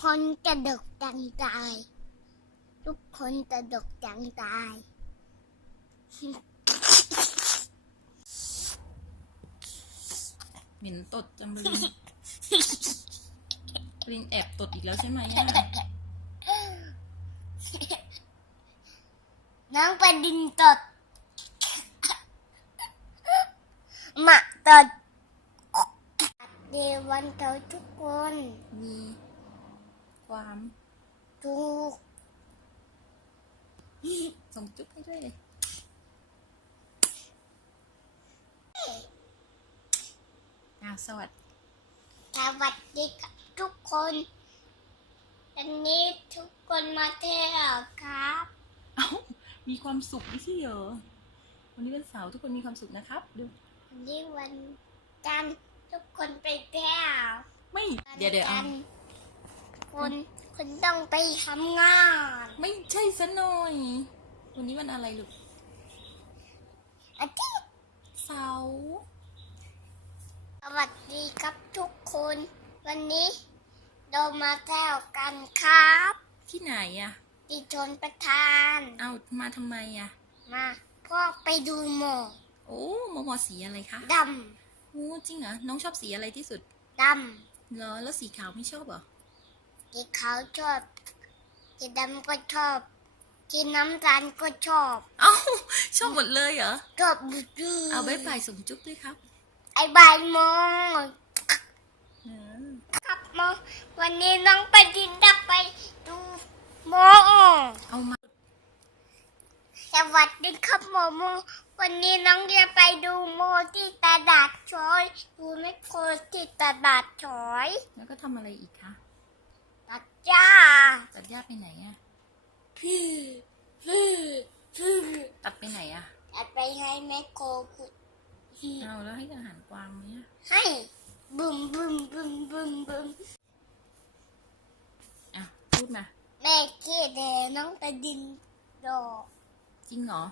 คนจะดกดังตาย ทุกคนจะดกดังตาย เหม็นตดจังเลยลินแอบตดอีกแล้วใช่ไหมอะน้องประดินตดหมาตดเดวันเกิดทุกคนมี ความทุกส่งจุ๊บให้ด้วยเลยอ้าวสวัสดีสวัสดีครับทุกคนวันนี้ทุกคนมาเที่ยวครับ เอ้า มีความสุขไม่ใช่เหรอ วันนี้วันเสาร์ทุกคนมีความสุขนะครับดูวันนี้วันจันทร์ทุกคนไปเที่ยว ไม่ เดี๋ยวเดี๋ยวเอาน คนคนต้องไปทำงาน ไม่ใช่ซะหน่อย วันนี้วันอะไรลูกอาทิตย์เสาร์สวัสดีครับทุกคน วันนี้เรามาเที่ยวกันครับ ที่ไหนอะดิชนประธาน เอามาทำไมอะมาพ่อไปดูหมอกโอ้มอมอสีอะไรคะดโอ้จริงเหรอน้องชอบสีอะไรที่สุดำดเหรอแล้วสีขาวไม่ชอบเหรอำที่ขาวชอบที่ดำก็ชอบที่น้ำตาลก็ชอบเอ้าชอบหมดเลยเหรอ ชอบบุดยเอาบ๊ายบายส่งจุ๊บด้วยครับ ไอ้บายโมงเออครับโมวันนี้น้องไปดินดับไปดูโมเอามาสวัสดีครับโมโมวันนี้น้องจะไปดูโมที่ตลาดชอย ดูไม่โคที่ตลาดชอย แล้วก็ทำอะไรอีกคะ ตัดจ้าตัดหญ้าไปไหนอะพี่พี่พี่ตัดไปไหนอะตัดไปให้แม่โคขุดเอาแล้วให้อาหารกวางไหมอะให้บึมบึมบึมบึมบึมอะพูดมาแม่เกี้เดน้องไปดินดอกจริงเหรอ